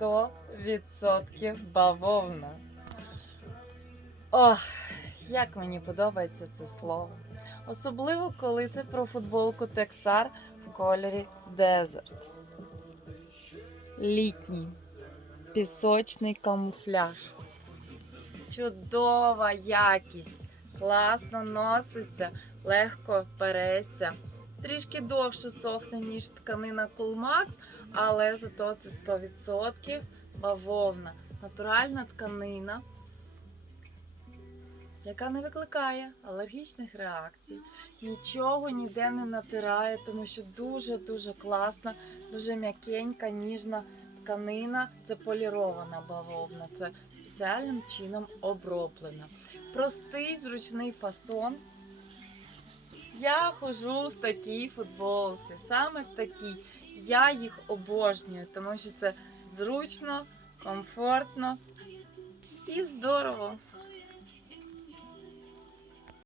100% бавовна. Ох, як мені подобається це слово. Особливо, коли це про футболку Тексар в кольорі Desert. Літній пісочний камуфляж. Чудова якість, класно носиться, легко переться. Трішки довше сохне, ніж тканина Coolmax, але зато це 100% бавовна, натуральна тканина, яка не викликає алергічних реакцій, нічого ніде не натирає, тому що дуже-дуже класна, дуже м'якенька, ніжна тканина. Це полірована бавовна, це спеціальним чином оброблена. Простий зручний фасон. Я хожу в такій футболці, саме в такій. Я їх обожнюю, тому що це зручно, комфортно і здорово.